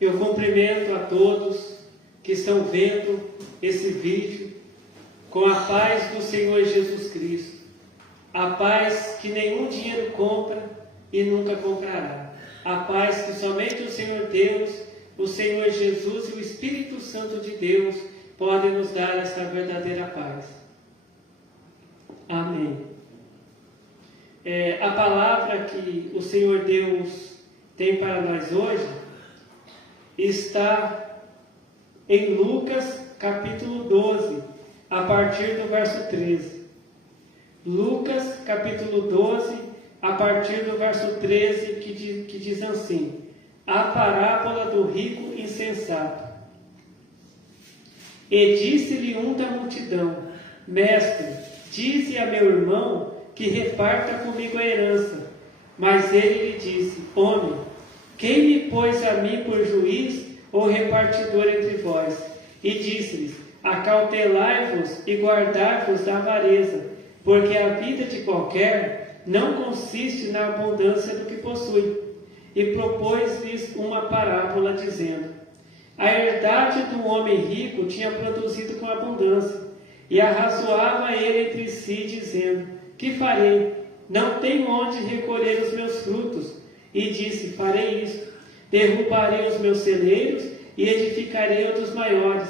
Eu cumprimento a todos que estão vendo esse vídeo com a paz do Senhor Jesus Cristo. A paz que nenhum dinheiro compra e nunca comprará. A paz que somente o Senhor Deus, o Senhor Jesus e o Espírito Santo de Deus podem nos dar esta verdadeira paz. Amém. A palavra que o Senhor Deus tem para nós hoje está em Lucas capítulo 12, a partir do verso 13. Lucas capítulo 12, a partir do verso 13, que diz assim: a parábola do rico insensato. E disse-lhe um da multidão: Mestre, dize a meu irmão que reparta comigo a herança. Mas ele lhe disse: Homem, quem me pôs a mim por juiz ou repartidor entre vós? E disse-lhes: Acautelai-vos e guardai-vos da avareza, porque a vida de qualquer não consiste na abundância do que possui. E propôs-lhes uma parábola, dizendo: A herdade do homem rico tinha produzido com abundância, e arrazoava ele entre si, dizendo: Que farei? Não tenho onde recolher os meus frutos. E disse: Farei isto: derrubarei os meus celeiros e edificarei outros maiores,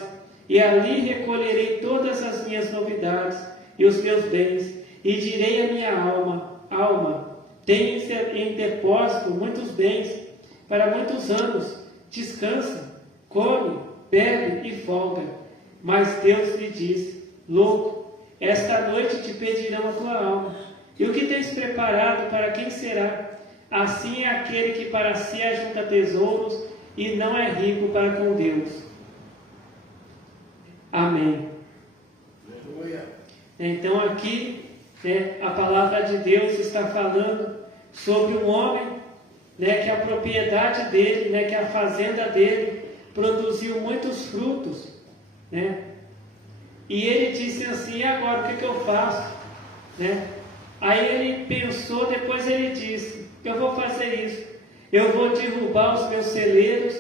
e ali recolherei todas as minhas novidades e os meus bens, e direi à minha alma: Alma, tens em depósito muitos bens para muitos anos, descansa, come, bebe e folga. Mas Deus lhe disse: Louco, esta noite te pedirão a tua alma, e o que tens preparado para quem será? Assim é aquele que para si ajunta tesouros e não é rico para com Deus. Amém. Então aqui a palavra de Deus está falando sobre um homem, que a propriedade dele, que a fazenda dele produziu muitos frutos, E ele disse assim: e agora o que eu faço? Aí ele pensou, depois ele disse: eu vou fazer isso, eu vou derrubar os meus celeiros,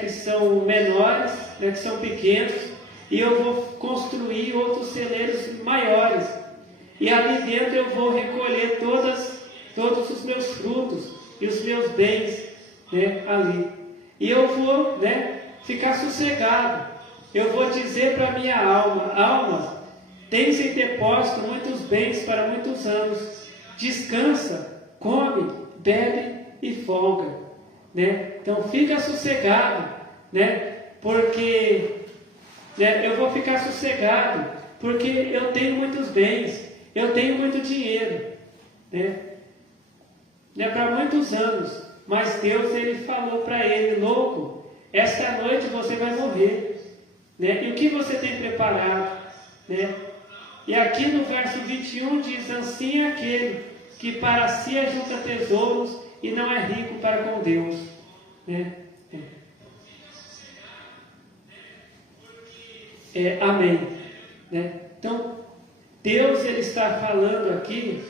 que são menores, que são pequenos, e eu vou construir outros celeiros maiores, e ali dentro eu vou recolher todos os meus frutos e os meus bens, ali, e eu vou ficar sossegado. Eu vou dizer para a minha alma: Alma, tens em depósito muitos bens para muitos anos, descansa, come, bebe e folga, Então fica sossegado, porque eu vou ficar sossegado, porque eu tenho muitos bens, eu tenho muito dinheiro, para muitos anos. Mas Deus, ele falou para ele: Louco, esta noite você vai morrer, E o que você tem preparado, E aqui no verso 21 diz: Assim é aquele que para si ajunta tesouros e não é rico para com Deus, Amém, Então Deus, ele está falando aqui,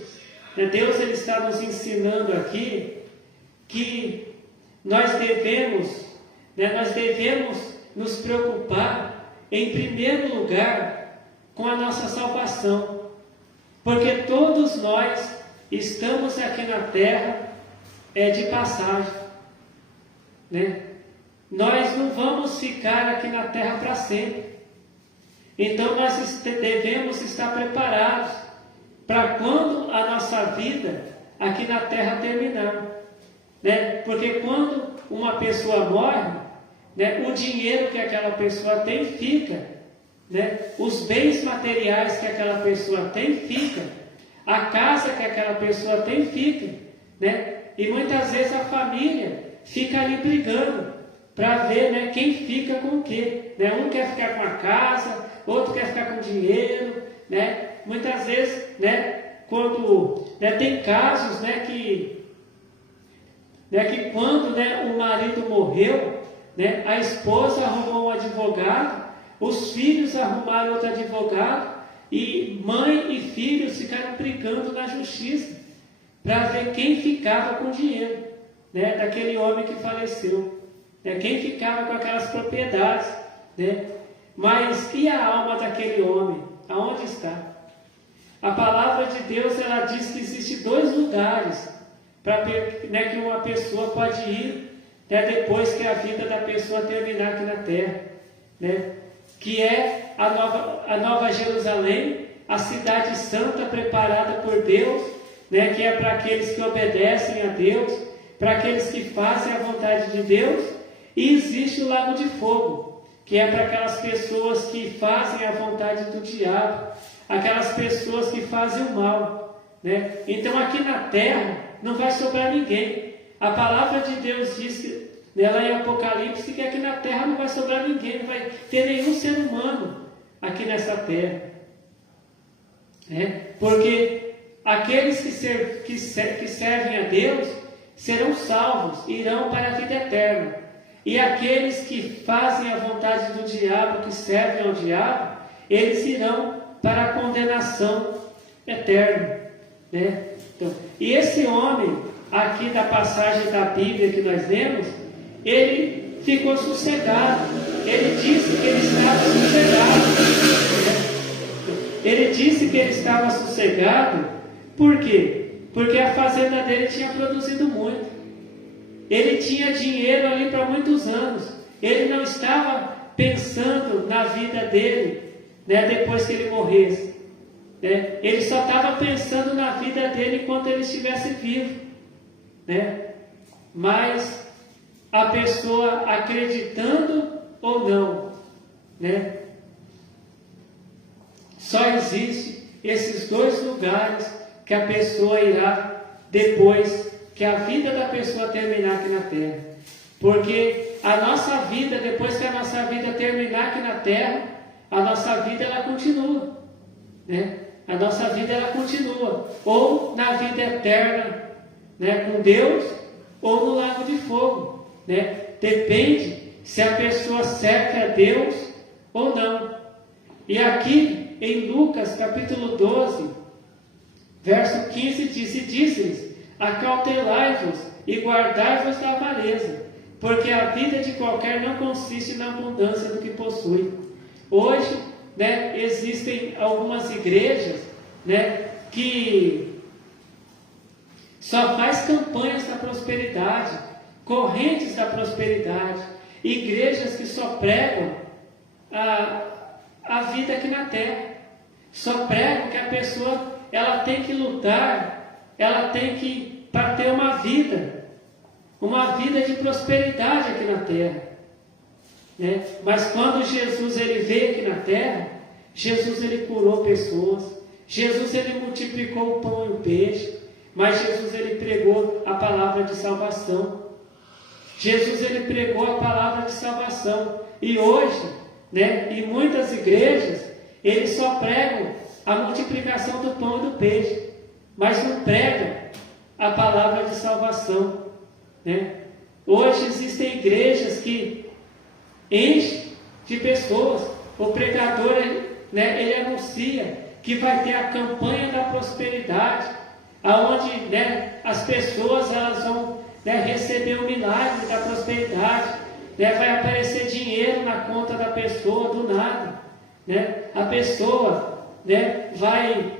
Deus, ele está nos ensinando aqui que nós devemos nos preocupar em primeiro lugar com a nossa salvação, porque todos nós estamos aqui na terra de passagem, Nós não vamos ficar aqui na terra para sempre. Então nós devemos estar preparados para quando a nossa vida aqui na terra terminar, Porque quando uma pessoa morre, o dinheiro que aquela pessoa tem fica, os bens materiais que aquela pessoa tem fica, a casa que aquela pessoa tem fica, E muitas vezes a família fica ali brigando para ver, quem fica com o quê, Um quer ficar com a casa, outro quer ficar com o dinheiro, Muitas vezes, quando tem casos, que quando o marido morreu, a esposa arrumou um advogado, os filhos arrumaram outro advogado, e mãe e filhos ficaram brigando na justiça para ver quem ficava com o dinheiro, daquele homem que faleceu. né? Quem ficava com aquelas propriedades, né? Mas e a alma daquele homem? Aonde está? A palavra de Deus, ela diz que existem 2 lugares né, que uma pessoa pode ir, né, depois que a vida da pessoa terminar aqui na terra, né? Que é a Nova Jerusalém, a cidade santa preparada por Deus, né, que é para aqueles que obedecem a Deus, para aqueles que fazem a vontade de Deus. E existe o lago de fogo, que é para aquelas pessoas que fazem a vontade do diabo, aquelas pessoas que fazem o mal, né? Então aqui na terra não vai sobrar ninguém. A palavra de Deus diz, nela em Apocalipse, que aqui na terra não vai sobrar ninguém, não vai ter nenhum ser humano aqui nessa terra, né? Porque aqueles que servem a Deus serão salvos, irão para a vida eterna. E aqueles que fazem a vontade do diabo, que servem ao diabo, eles irão para a condenação eterna, né? Então, e esse homem, aqui da passagem da Bíblia que nós lemos, ele ficou sossegado. Ele disse que ele estava sossegado, né? Ele disse que ele estava sossegado, por quê? Porque a fazenda dele tinha produzido muito. Ele tinha dinheiro ali para muitos anos. Ele não estava pensando na vida dele, né, depois que ele morresse, né? Ele só estava pensando na vida dele enquanto ele estivesse vivo, né? Mas a pessoa acreditando ou não, né? Só existe esses 2 lugares que a pessoa irá depois que a vida da pessoa terminar aqui na terra. Porque a nossa vida, depois que a nossa vida terminar aqui na terra, a nossa vida ela continua, né? A nossa vida ela continua, ou na vida eterna, né, com Deus, ou no lago de fogo, né? Depende se a pessoa serve a Deus ou não. E aqui em Lucas capítulo 12, verso 15 diz: e disse-lhes: acautelai-vos e guardai-vos da avareza, porque a vida de qualquer não consiste na abundância do que possui. Hoje, né, existem algumas igrejas, né, que só faz campanhas da prosperidade, correntes da prosperidade, igrejas que só pregam a vida aqui na terra, só pregam que a pessoa ela tem que lutar, ela tem que para ter uma vida de prosperidade aqui na terra, né? Mas quando Jesus ele veio aqui na terra, Jesus ele curou pessoas, Jesus ele multiplicou o pão e o peixe, mas Jesus ele pregou a palavra de salvação. Jesus ele pregou a palavra de salvação. E hoje, né, em muitas igrejas, eles só pregam a multiplicação do pão e do peixe, mas não pregam a palavra de salvação, né? Hoje existem igrejas que enchem de pessoas. O pregador, né, ele anuncia que vai ter a campanha da prosperidade, aonde, né, as pessoas elas vão, né, receber o milagre da prosperidade, né, vai aparecer dinheiro na conta da pessoa do nada, né? A pessoa, né, vai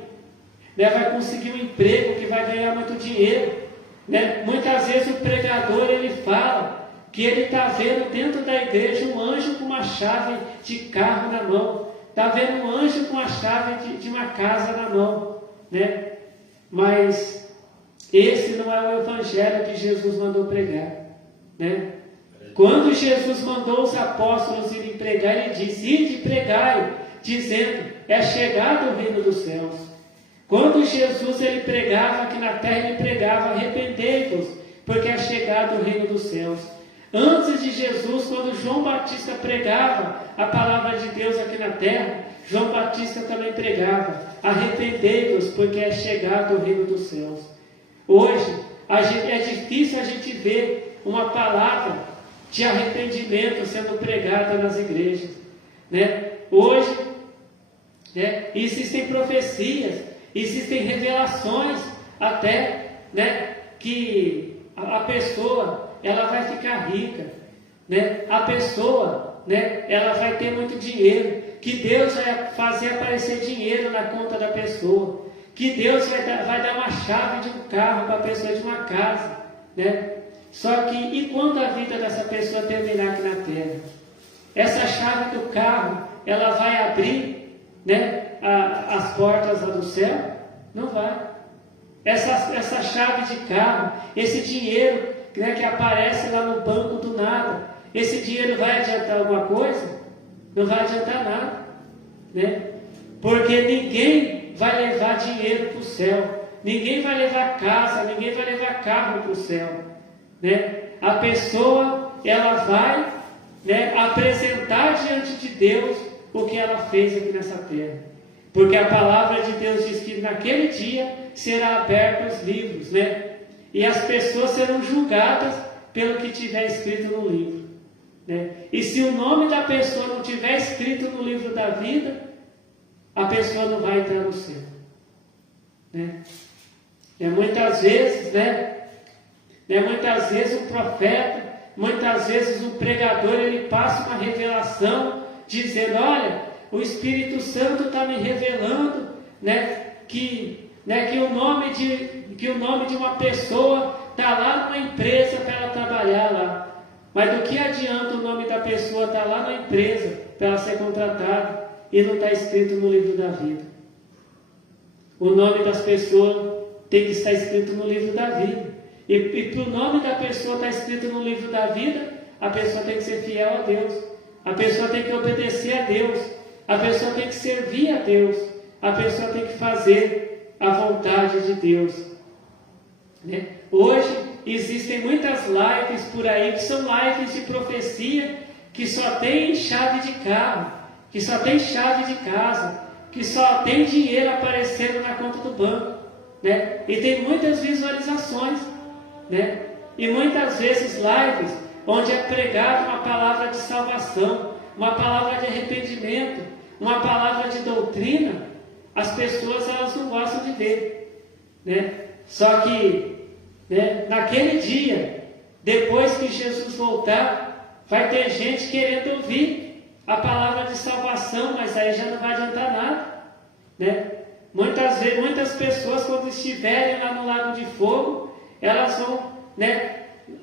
conseguir um emprego que vai ganhar muito dinheiro, né? Muitas vezes o pregador ele fala que ele está vendo dentro da igreja um anjo com uma chave de carro na mão, está vendo um anjo com a chave de uma casa na mão, né? Mas esse não é o evangelho que Jesus mandou pregar, né? Quando Jesus mandou os apóstolos irem pregar, ele disse: ide e pregai, dizendo: é chegado o reino dos céus. Quando Jesus ele pregava aqui na terra, ele pregava: arrependei-vos, porque é chegado o reino dos céus. Antes de Jesus, quando João Batista pregava a palavra de Deus aqui na terra, João Batista também pregava: arrependei-vos, porque é chegado o reino dos céus. Hoje, é difícil a gente ver uma palavra de arrependimento sendo pregada nas igrejas, né? Hoje, né, existem profecias, existem revelações até, né, que a pessoa ela vai ficar rica, né, a pessoa, né, ela vai ter muito dinheiro, que Deus vai fazer aparecer dinheiro na conta da pessoa, que Deus vai dar uma chave de um carro para a pessoa, de uma casa, né? Só que, e quando a vida dessa pessoa terminar aqui na terra? Essa chave do carro, ela vai abrir, né, as portas lá do céu? Não vai. Essa chave de carro, esse dinheiro, né, que aparece lá no banco do nada, esse dinheiro vai adiantar alguma coisa? Não vai adiantar nada, né? Porque ninguém vai levar dinheiro para o céu, ninguém vai levar casa, ninguém vai levar carro para o céu, né? A pessoa, ela vai, né, apresentar diante de Deus o que ela fez aqui nessa terra, porque a palavra de Deus diz que naquele dia será aberto os livros, né? E as pessoas serão julgadas pelo que tiver escrito no livro, né? E se o nome da pessoa não tiver escrito no livro da vida, a pessoa não vai entrar no céu, né? Muitas vezes, muitas vezes o profeta, muitas vezes o pregador, ele passa uma revelação dizendo: olha, o Espírito Santo está me revelando, né, que o nome de uma pessoa está lá numa empresa para ela trabalhar lá. Mas do que adianta o nome da pessoa estar lá na empresa para ela ser contratada e não está escrito no livro da vida? O nome das pessoas tem que estar escrito no livro da vida. E para o nome da pessoa estar escrito no livro da vida, a pessoa tem que ser fiel a Deus. A pessoa tem que obedecer a Deus. A pessoa tem que servir a Deus. A pessoa tem que fazer a vontade de Deus, né? Hoje existem muitas lives por aí que são lives de profecia, que só tem chave de carro, que só tem chave de casa, que só tem dinheiro aparecendo na conta do banco, né? E tem muitas visualizações, né? E muitas vezes lives onde é pregada uma palavra de salvação, uma palavra de arrependimento, uma palavra de doutrina, as pessoas, elas não gostam de ver, né? Só que, né, naquele dia, depois que Jesus voltar, vai ter gente querendo ouvir a palavra de salvação, mas aí já não vai adiantar nada, né? Muitas pessoas, quando estiverem lá no lago de fogo, elas vão, né,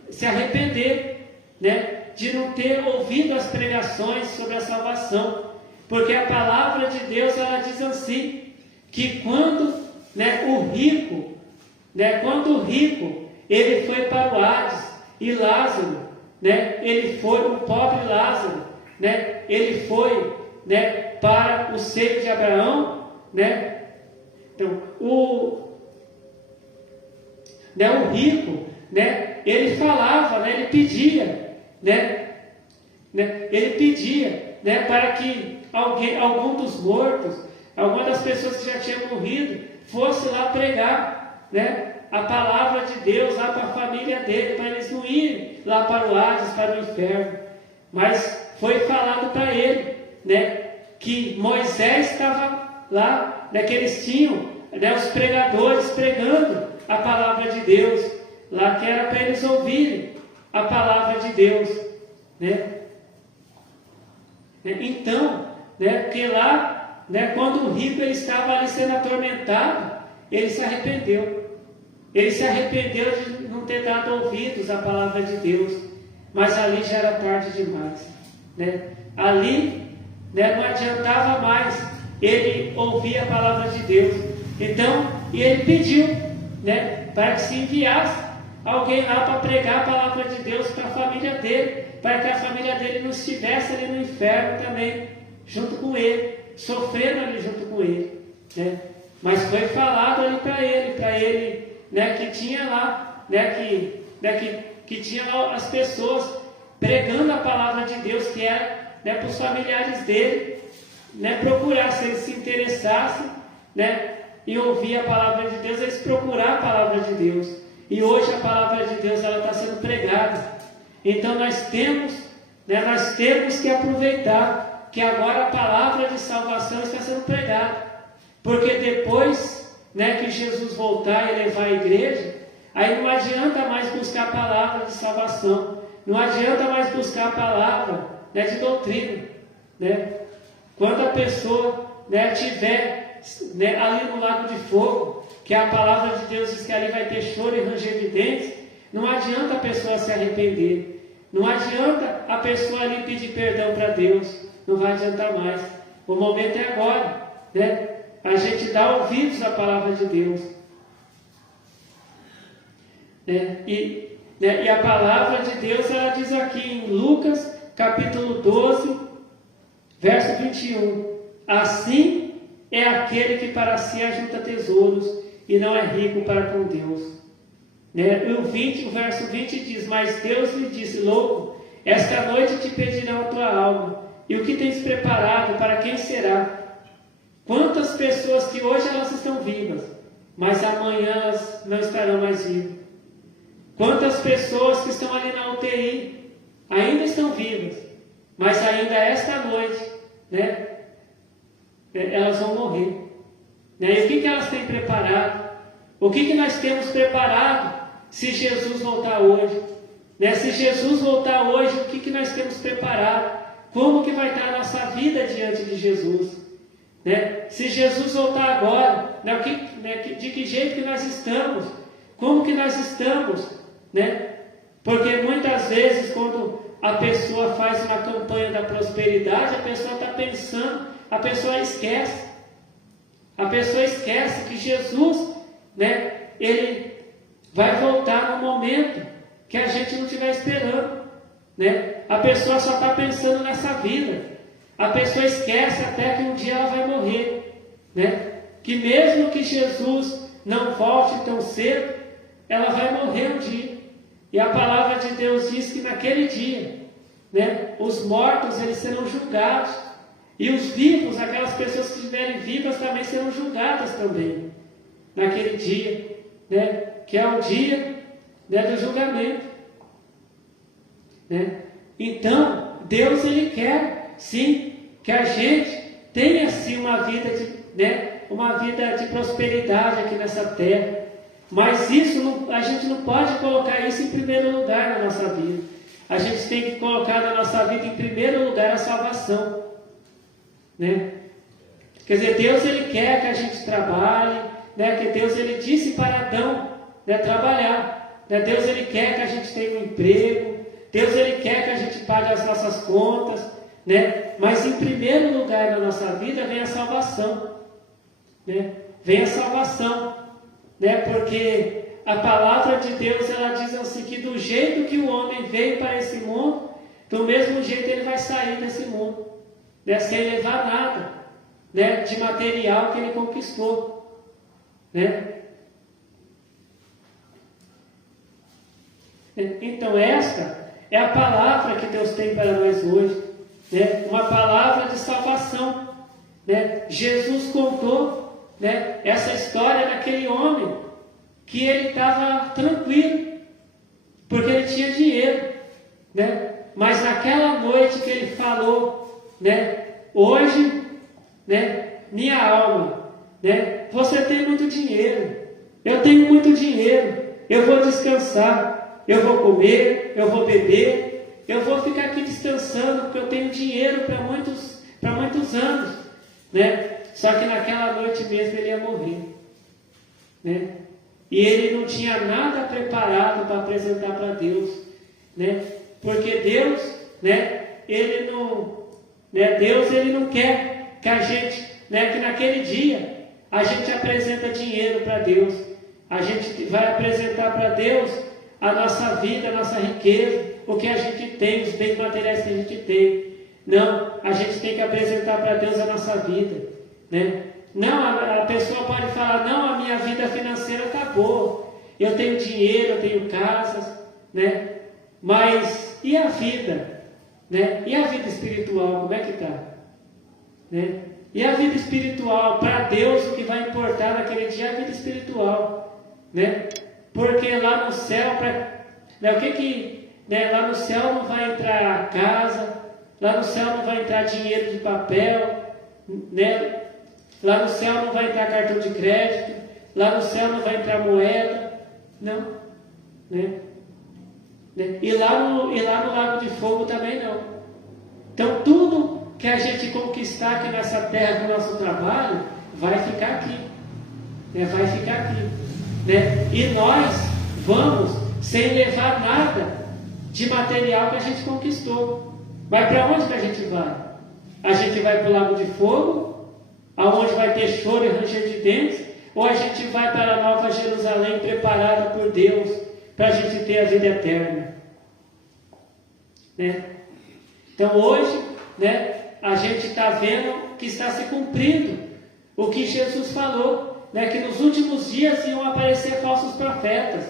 se arrepender, né, de não ter ouvido as pregações sobre a salvação. Porque a palavra de Deus, ela diz assim, que quando, né, o rico, ele foi para o Hades, e Lázaro, né, o pobre Lázaro, né, ele foi, né, para o seio de Abraão, né? Então, o rico, né, ele falava, né, ele pedia, né, para que algum dos mortos, alguma das pessoas que já tinham morrido, fosse lá pregar, né, a palavra de Deus lá para a família dele, para eles não irem lá para o Hades, para o inferno. Mas foi falado para ele, né, que Moisés estava lá, né, que eles tinham, né, os pregadores pregando a palavra de Deus, lá que era para eles ouvirem a palavra de Deus, né? Então, né, porque lá, né, quando o rico ele estava ali sendo atormentado, ele se arrependeu. Ele se arrependeu de não ter dado ouvidos à palavra de Deus, mas ali já era tarde demais, né? Ali, né, não adiantava mais ele ouvir a palavra de Deus. Então, e ele pediu, né, para que se enviasse alguém lá para pregar a palavra de Deus para a família dele, para que a família dele não estivesse ali no inferno também, junto com ele, sofrendo ali junto com ele, né? Mas foi falado ali para ele, né, que tinha lá, que tinha lá as pessoas pregando a palavra de Deus, que era, né, para os familiares dele, né, procurar, se eles se interessassem, né, e ouvir a palavra de Deus, eles procurar a palavra de Deus. E hoje a palavra de Deus, ela está sendo pregada. Então nós temos que aproveitar que agora a palavra de salvação está sendo pregada. Porque depois, né, que Jesus voltar e levar a igreja, aí não adianta mais buscar a palavra de salvação. Não adianta mais buscar a palavra, né, de doutrina, né? Quando a pessoa, né, tiver, né, ali no lago de fogo, que a palavra de Deus diz que ali vai ter choro e ranger de dentes, não adianta a pessoa se arrepender. Não adianta a pessoa ali pedir perdão para Deus. Não vai adiantar mais. O momento é agora, né? A gente dá ouvidos à palavra de Deus. Né? E a palavra de Deus, ela diz aqui em Lucas, capítulo 12, verso 21. Assim é aquele que para si ajunta tesouros e não é rico para com Deus. Né? O verso 20 diz: mas Deus lhe disse: louco, esta noite te pedirão a tua alma, e o que tens preparado, para quem será? Quantas pessoas que hoje elas estão vivas, mas amanhã elas não estarão mais vivas. Quantas pessoas que estão ali na UTI, ainda estão vivas, mas ainda esta noite, né, elas vão morrer. Né? E o que elas têm preparado? O que nós temos preparado se Jesus voltar hoje? Né? Se Jesus voltar hoje, o que nós temos preparado? Como que vai estar a nossa vida diante de Jesus? Né? Se Jesus voltar agora, né, de que jeito que nós estamos? Como que nós estamos? Né? Porque muitas vezes, quando a pessoa faz uma campanha da prosperidade, a pessoa está pensando, a pessoa esquece. A pessoa esquece que Jesus, né, ele vai voltar no momento que a gente não estiver esperando. Né? A pessoa só está pensando nessa vida. A pessoa esquece até que um dia ela vai morrer. Né? Que mesmo que Jesus não volte tão cedo, ela vai morrer um dia. E a palavra de Deus diz que naquele dia, né, os mortos eles serão julgados. E os vivos, aquelas pessoas que estiverem vivas, também serão julgadas também. Naquele dia, né, que é o dia, né, do julgamento. Né? Então, Deus ele quer, sim, que a gente tenha sim uma vida de prosperidade aqui nessa terra. Mas a gente não pode colocar isso em primeiro lugar na nossa vida. A gente tem que colocar na nossa vida em primeiro lugar a salvação. Né? Quer dizer, Deus ele quer que a gente trabalhe, né? Que Deus ele disse para Adão, né, trabalhar. Né? Deus ele quer que a gente tenha um emprego. Deus ele quer que a gente pague as nossas contas, né? Mas em primeiro lugar na nossa vida vem a salvação, né? Vem a salvação, né? Porque a palavra de Deus ela diz assim que do jeito que o homem veio para esse mundo, do mesmo jeito ele vai sair desse mundo, né? Sem levar nada, né, de material que ele conquistou, né? Então esta é a palavra que Deus tem para nós hoje, né? Uma palavra de salvação, né? Jesus contou, né, essa história daquele homem que ele estava tranquilo, porque ele tinha dinheiro, né? Mas naquela noite que ele falou, né, hoje, né, minha alma, né, você tem muito dinheiro, eu tenho muito dinheiro, eu vou descansar. Eu vou comer, eu vou beber, eu vou ficar aqui descansando, porque eu tenho dinheiro para muitos anos. Né? Só que naquela noite mesmo ele ia morrer. Né? E ele não tinha nada preparado para apresentar para Deus. Né? Porque Deus, né, Deus ele não quer que a gente, né, que naquele dia a gente apresenta dinheiro para Deus. A gente vai apresentar para Deus a nossa vida, a nossa riqueza, o que a gente tem, os bens materiais que a gente tem. Não, a gente tem que apresentar para Deus a nossa vida. Né? Não, a pessoa pode falar, não, a minha vida financeira está boa, eu tenho dinheiro, eu tenho casas, né? Mas e a vida? Né? E a vida espiritual, como é que está? Né? E a vida espiritual, para Deus, o que vai importar naquele dia é a vida espiritual. Né? Porque lá no céu, lá no céu não vai entrar casa, lá no céu não vai entrar dinheiro de papel, né? Lá no céu não vai entrar cartão de crédito, lá no céu não vai entrar moeda, não. Né? né? E lá no Lago de Fogo também não. Então tudo que a gente conquistar aqui nessa terra com o nosso trabalho, vai ficar aqui. Né? Vai ficar aqui. Né? E nós vamos sem levar nada de material que a gente conquistou. Mas para onde que a gente vai? A gente vai para o Lago de Fogo, aonde vai ter choro e ranger de dentes, ou a gente vai para a Nova Jerusalém preparada por Deus para a gente ter a vida eterna? Né? Então hoje, né, a gente está vendo que está se cumprindo o que Jesus falou, né, que nos últimos dias iam aparecer falsos profetas.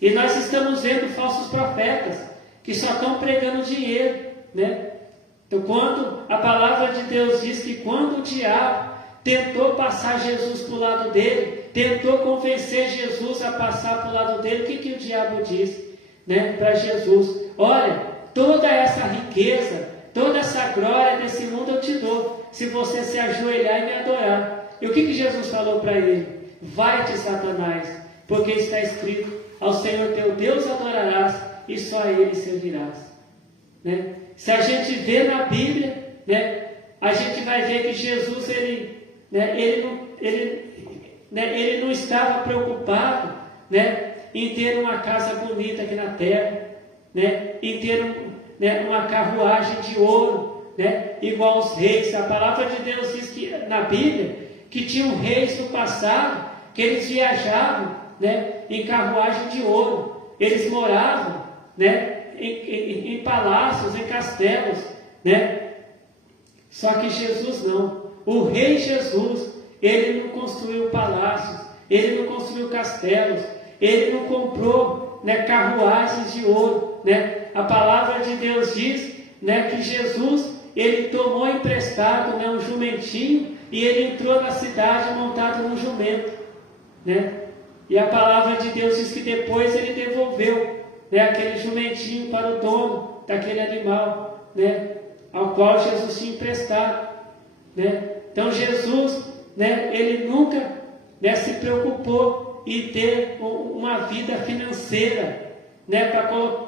E nós estamos vendo falsos profetas que só estão pregando dinheiro, né? Então, quando a palavra de Deus diz que quando o diabo tentou passar Jesus para o lado dele, tentou convencer Jesus a passar para o lado dele, o que o diabo disse, né, para Jesus? Olha, toda essa riqueza, toda essa glória desse mundo eu te dou, se você se ajoelhar e me adorar. E o que Jesus falou para ele? Vai-te, Satanás, porque está escrito, ao Senhor teu Deus adorarás e só a Ele servirás. Né? Se a gente vê na Bíblia, né, a gente vai ver que Jesus, ele não estava preocupado, né, em ter uma casa bonita aqui na terra, né, em ter uma carruagem de ouro, né, igual aos reis. A palavra de Deus diz que na Bíblia que tinham reis no passado, que eles viajavam, né, em carruagem de ouro, eles moravam, né, em palácios, em castelos, né? Só que Jesus não. O rei Jesus, ele não construiu palácios, ele não construiu castelos, ele não comprou, né, carruagens de ouro, né? A palavra de Deus diz, né, que Jesus, ele tomou emprestado, né, um jumentinho, e ele entrou na cidade montado num jumento, né? E a palavra de Deus diz que depois ele devolveu, né, aquele jumentinho para o dono daquele animal, né, ao qual Jesus tinha emprestado, né? Então Jesus, né, ele nunca, né, se preocupou em ter uma vida financeira, né,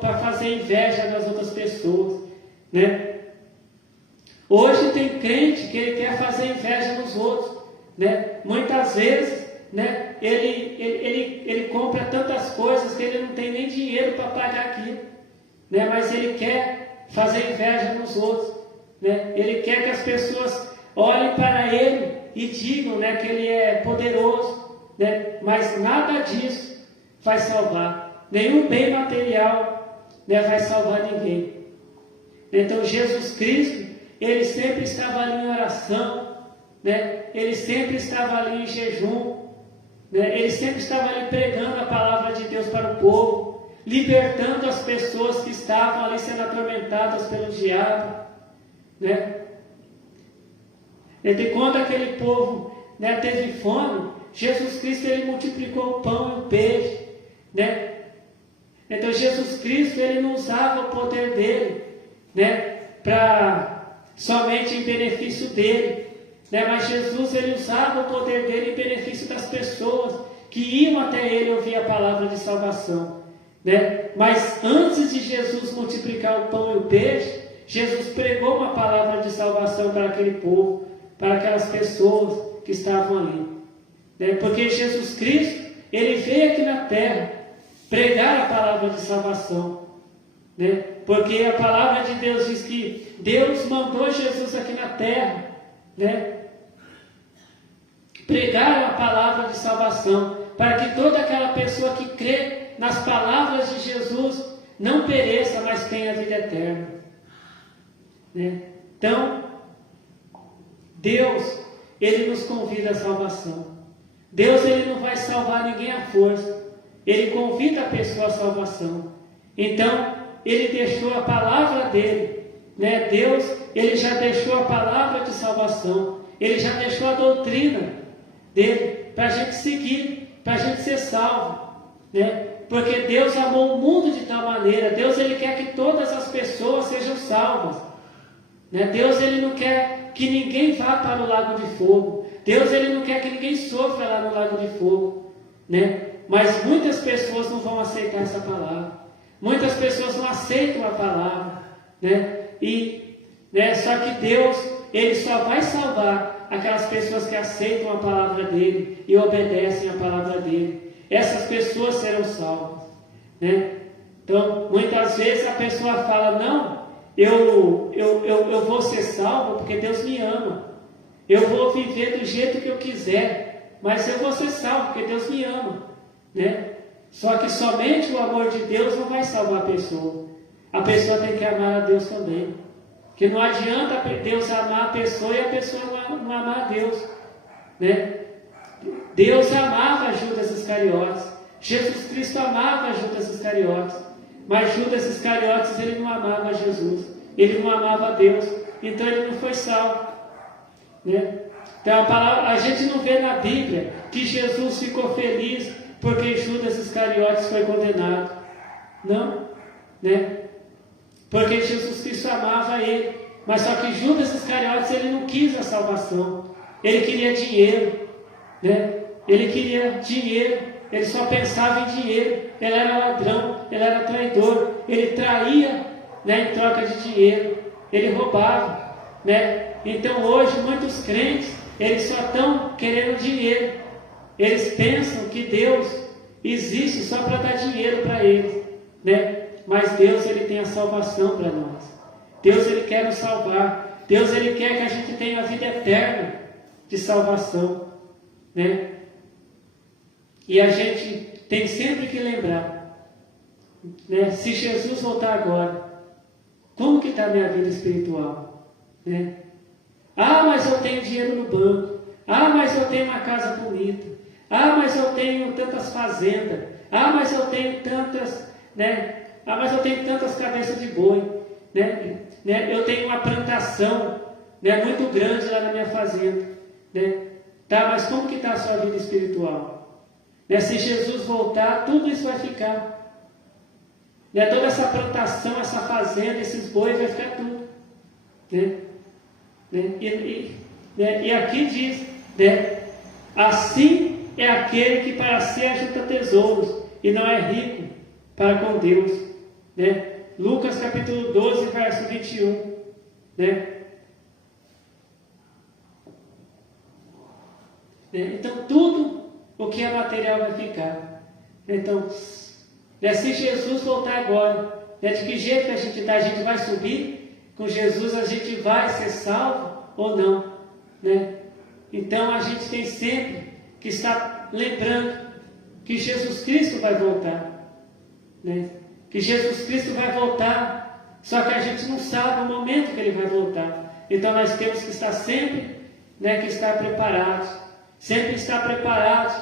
para fazer inveja nas outras pessoas, né? Hoje tem crente que ele quer fazer inveja nos outros, né? Muitas vezes, né, ele compra tantas coisas que ele não tem nem dinheiro para pagar aquilo, né? Mas ele quer fazer inveja nos outros, né? Ele quer que as pessoas olhem para ele e digam, né, que ele é poderoso, né? Mas nada disso vai salvar, nenhum bem material, né, vai salvar ninguém. Então Jesus Cristo, ele sempre estava ali em oração, né? Ele sempre estava ali em jejum, né? Ele sempre estava ali pregando a palavra de Deus para o povo, libertando as pessoas que estavam ali sendo atormentadas pelo diabo, né? E quando aquele povo, né, teve fome, Jesus Cristo, ele multiplicou o pão e o peixe, né? Então Jesus Cristo, ele não usava o poder dele, né, somente em benefício dele, né? Mas Jesus, ele usava o poder dele em benefício das pessoas que iam até ele ouvir a palavra de salvação, né? Mas antes de Jesus multiplicar o pão e o peixe, Jesus pregou uma palavra de salvação para aquele povo, para aquelas pessoas que estavam ali, né? Porque Jesus Cristo, ele veio aqui na terra pregar a palavra de salvação, né? Porque a palavra de Deus diz que Deus mandou Jesus aqui na terra, né, pregar a palavra de salvação, para que toda aquela pessoa que crê nas palavras de Jesus não pereça, mas tenha a vida eterna, né? Então, Deus, ele nos convida à salvação. Deus, ele não vai salvar ninguém à força, ele convida a pessoa à salvação. Então, ele deixou a palavra dele, né? Deus, ele já deixou a palavra de salvação, ele já deixou a doutrina dele para a gente seguir, para a gente ser salvo, né? Porque Deus amou o mundo de tal maneira, Deus, ele quer que todas as pessoas sejam salvas, né? Deus, ele não quer que ninguém vá para o lago de fogo, Deus, ele não quer que ninguém sofra lá no lago de fogo, né? Mas muitas pessoas não vão aceitar essa palavra. Muitas pessoas não aceitam a palavra, né? Só que Deus, Ele só vai salvar aquelas pessoas que aceitam a palavra dEle e obedecem a palavra dEle. Essas pessoas serão salvas, né? Então, muitas vezes a pessoa fala, não, eu vou ser salvo porque Deus me ama. Eu vou viver do jeito que eu quiser, mas eu vou ser salvo porque Deus me ama, né? Só que somente o amor de Deus não vai salvar a pessoa. A pessoa tem que amar a Deus também. Porque não adianta Deus amar a pessoa e a pessoa não amar a Deus, né? Deus amava Judas Iscariotes. Jesus Cristo amava Judas Iscariotes. Mas Judas Iscariotes, ele não amava Jesus. Ele não amava a Deus. Então ele não foi salvo, né? Então a gente não vê na Bíblia que Jesus ficou feliz porque Judas Iscariotes foi condenado. Não, né? Porque Jesus Cristo amava ele. Mas só que Judas Iscariotes, ele não quis a salvação. Ele queria dinheiro, né? Ele queria dinheiro. Ele só pensava em dinheiro. Ele era ladrão, ele era traidor. Ele traía, né, em troca de dinheiro. Ele roubava, né? Então hoje muitos crentes, eles só estão querendo dinheiro. Eles pensam que Deus existe só para dar dinheiro para eles, né? Mas Deus, Ele tem a salvação para nós. Deus, Ele quer nos salvar. Deus, Ele quer que a gente tenha a vida eterna de salvação, né? E a gente tem sempre que lembrar, né? Se Jesus voltar agora, como que está a minha vida espiritual, né? Ah, mas eu tenho dinheiro no banco. Ah, mas eu tenho uma casa bonita. Ah, mas eu tenho tantas fazendas. Ah, mas eu tenho tantas, né? Ah, mas eu tenho tantas cabeças de boi, né? Eu tenho uma plantação, né, muito grande lá na minha fazenda, né? Tá, mas como que está a sua vida espiritual? Né? Se Jesus voltar, tudo isso vai ficar, né? Toda essa plantação, essa fazenda, esses bois, vai ficar tudo, né? E aqui diz, né? Assim é aquele que para si ajunta tesouros e não é rico para com Deus, né? Lucas capítulo 12, verso 21, né? Então tudo o que é material vai ficar. Então, né, se Jesus voltar agora, né, de que jeito que a gente está? A gente vai subir com Jesus, a gente vai ser salvo ou não, né? Então a gente tem sempre que estar lembrando que Jesus Cristo vai voltar, né? Que Jesus Cristo vai voltar, só que a gente não sabe o momento que Ele vai voltar. Então nós temos que estar sempre, né, que estar preparados, sempre estar preparados,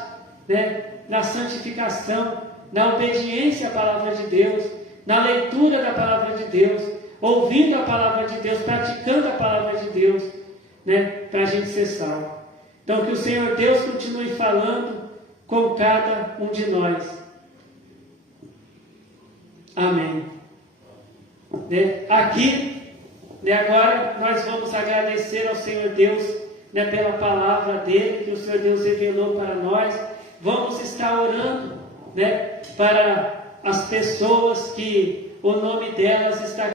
né, na santificação, na obediência à palavra de Deus, na leitura da palavra de Deus, ouvindo a palavra de Deus, praticando a palavra de Deus, né, para a gente ser salvo. Então que o Senhor Deus continue falando com cada um de nós. Amém. Né? Aqui, né, agora nós vamos agradecer ao Senhor Deus, né, pela palavra dele que o Senhor Deus revelou para nós. Vamos estar orando, né, para as pessoas que o nome delas está